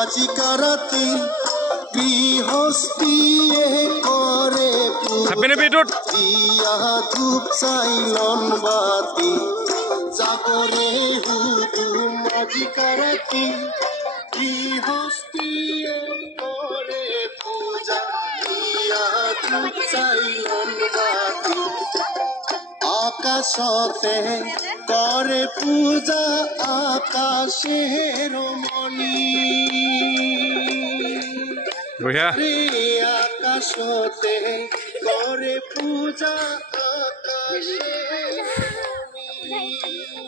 আজিকা ৰাতি গৃহস্থীয়ে কৰে দিয়া ধূপ চাইলন বাতি জাগৰে হুদুম আজিকা ৰাতি গৃহস্থীয়ে কৰে পূজা দিয়া ধূপ চাইলন বাতি আকাশতে করে পূজা আকাশের মণি আকাশতে করে পূজা আকাশের মণি